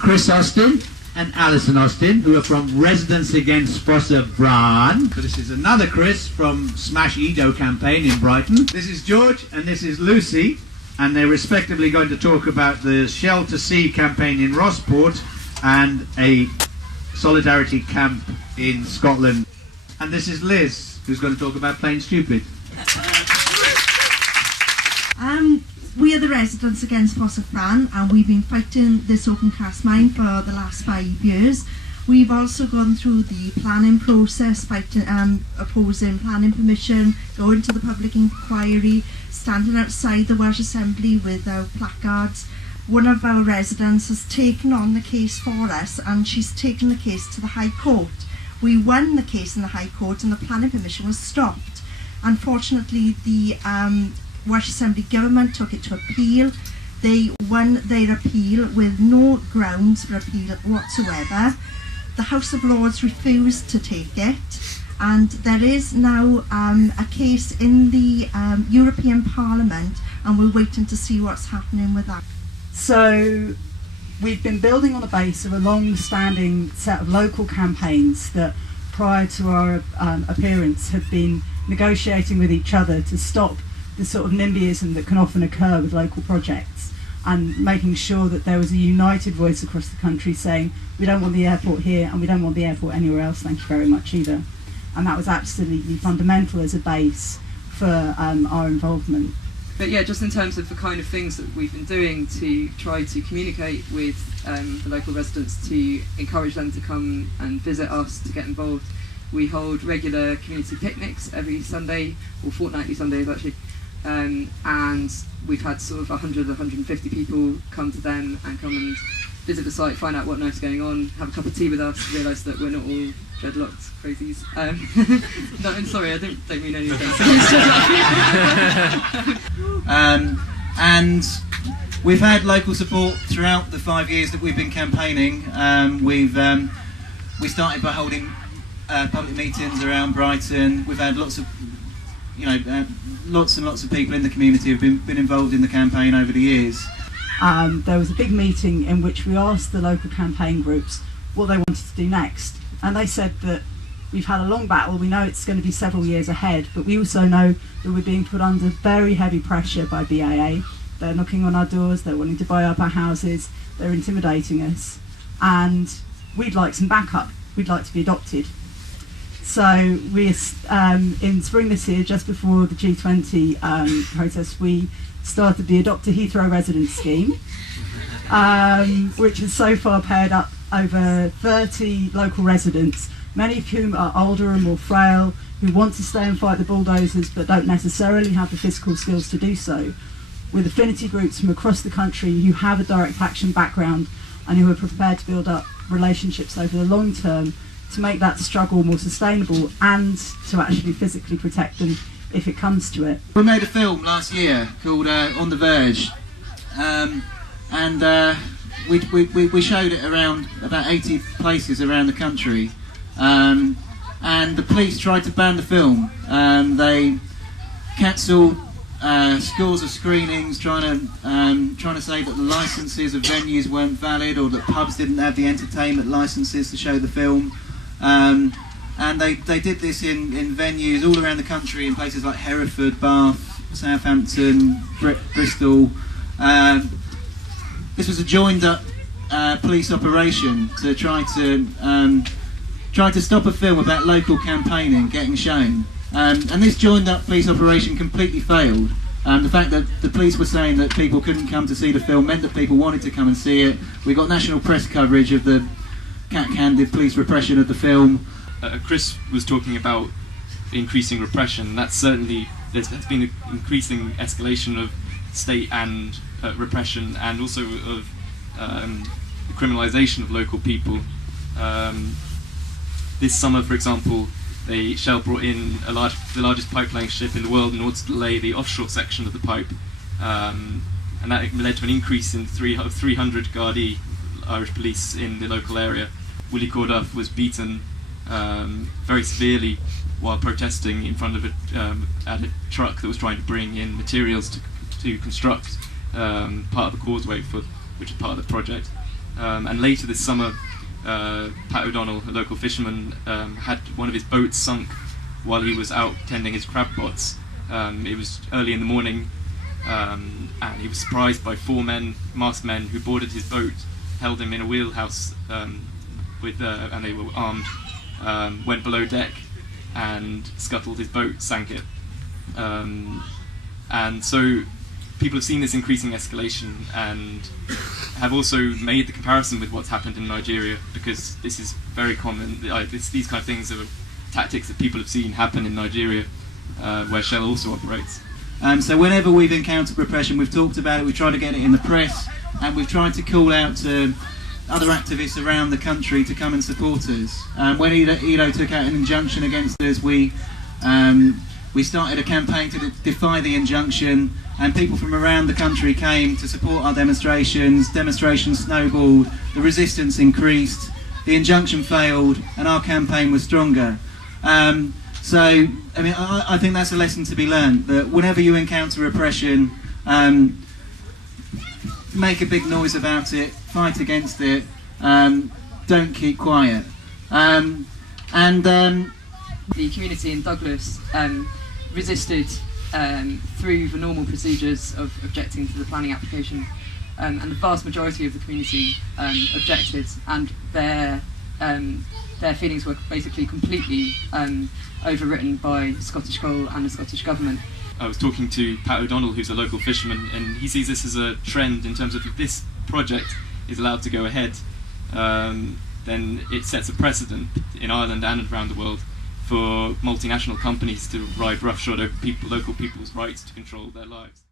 Chris Austin and Alison Austin, who are from Residents Against FFos-Y-Fran. So this is another Chris from Smash Edo campaign in Brighton. This is George and this is Lucy, and they're respectively going to talk about the Shell to Sea campaign in Rossport and a solidarity camp in Scotland. And this is Liz, who's going to talk about Plain Stupid. We are the Residents Against FFos-Y-Fran, and we've been fighting this open cast mine for the last 5 years. We've also gone through the planning process, fighting, opposing planning permission, going to the public inquiry, standing outside the Welsh Assembly with our placards. One of our residents has taken on the case for us, and she's taken the case to the High Court. We won the case in the High Court and the planning permission was stopped. Unfortunately, the Welsh Assembly government took it to appeal. They won their appeal with no grounds for appeal whatsoever. The House of Lords refused to take it, and there is now a case in the European Parliament, and we're waiting to see what's happening with that. So we've been building on the base of a long-standing set of local campaigns that prior to our appearance had been negotiating with each other to stop the sort of NIMBYism that can often occur with local projects, and making sure that there was a united voice across the country saying we don't want the airport here and we don't want the airport anywhere else, thank you very much either. And that was absolutely fundamental as a base for our involvement. But yeah, just in terms of the kind of things that we've been doing to try to communicate with the local residents, to encourage them to come and visit us, to get involved, we hold regular community picnics every Sunday, or fortnightly Sundays actually. And we've had sort of 100, 150 people come to them and come and visit the site, find out what on earth's going on, have a cup of tea with us, realise that we're not all dreadlocked crazies. No, I'm sorry, I don't mean any of that. And we've had local support throughout the 5 years that we've been campaigning. We started by holding public meetings around Brighton. We've had lots of lots and lots of people in the community have been involved in the campaign over the years. There was a big meeting in which we asked the local campaign groups what they wanted to do next, and they said that we've had a long battle, we know it's going to be several years ahead, but we also know that we're being put under very heavy pressure by BAA. They're knocking on our doors, they're wanting to buy up our houses, they're intimidating us, and we'd like some backup, we'd like to be adopted. So we, in spring this year, just before the G20 protest, we started the Adopt a Heathrow Residence Scheme, which has so far paired up over 30 local residents, many of whom are older and more frail, who want to stay and fight the bulldozers but don't necessarily have the physical skills to do so, with affinity groups from across the country who have a direct action background and who are prepared to build up relationships over the long term to make that struggle more sustainable and to actually physically protect them if it comes to it. We made a film last year called On the Verge, and we showed it around about 80 places around the country, and the police tried to ban the film. They cancelled scores of screenings, trying to say that the licences of venues weren't valid, or that pubs didn't have the entertainment licences to show the film. And they did this in venues all around the country, in places like Hereford, Bath, Southampton, Bristol. This was a joined-up police operation to try to stop a film about local campaigning getting shown. And this joined-up police operation completely failed. The fact that the police were saying that people couldn't come to see the film meant that people wanted to come and see it. We got national press coverage of the cat-handed police repression of the film. Chris was talking about increasing repression. That's certainly, there's been an increasing escalation of state and repression, and also of the criminalisation of local people. This summer, for example, Shell brought in the largest pipeline ship in the world in order to lay the offshore section of the pipe, and that led to an increase in 300 Gardaí, Irish police, in the local area. Willie Corduff was beaten very severely while protesting in front of at a truck that was trying to bring in materials to construct part of the causeway, which is part of the project. And later this summer, Pat O'Donnell, a local fisherman, had one of his boats sunk while he was out tending his crab pots. It was early in the morning, and he was surprised by 4 masked men who boarded his boat, held him in a wheelhouse, and they were armed, went below deck and scuttled his boat, sank it. And so people have seen this increasing escalation and have also made the comparison with what's happened in Nigeria, because this is very common. These kind of things are tactics that people have seen happen in Nigeria, where Shell also operates. So whenever we've encountered repression, we've talked about it, we've tried to get it in the press, and we've tried to call out to other activists around the country to come and support us. When ELO took out an injunction against us, we started a campaign to defy the injunction, and people from around the country came to support our demonstrations. Demonstrations snowballed, the resistance increased, the injunction failed, and our campaign was stronger. So, I mean, I think that's a lesson to be learned, that whenever you encounter repression, make a big noise about it, fight against it, don't keep quiet. The community in Douglas resisted through the normal procedures of objecting to the planning application, and the vast majority of the community objected, and their feelings were basically completely overwritten by Scottish Coal and the Scottish Government. I was talking to Pat O'Donnell, who's a local fisherman, and he sees this as a trend in terms of if this project is allowed to go ahead, then it sets a precedent in Ireland and around the world for multinational companies to ride roughshod over local people's rights to control their lives.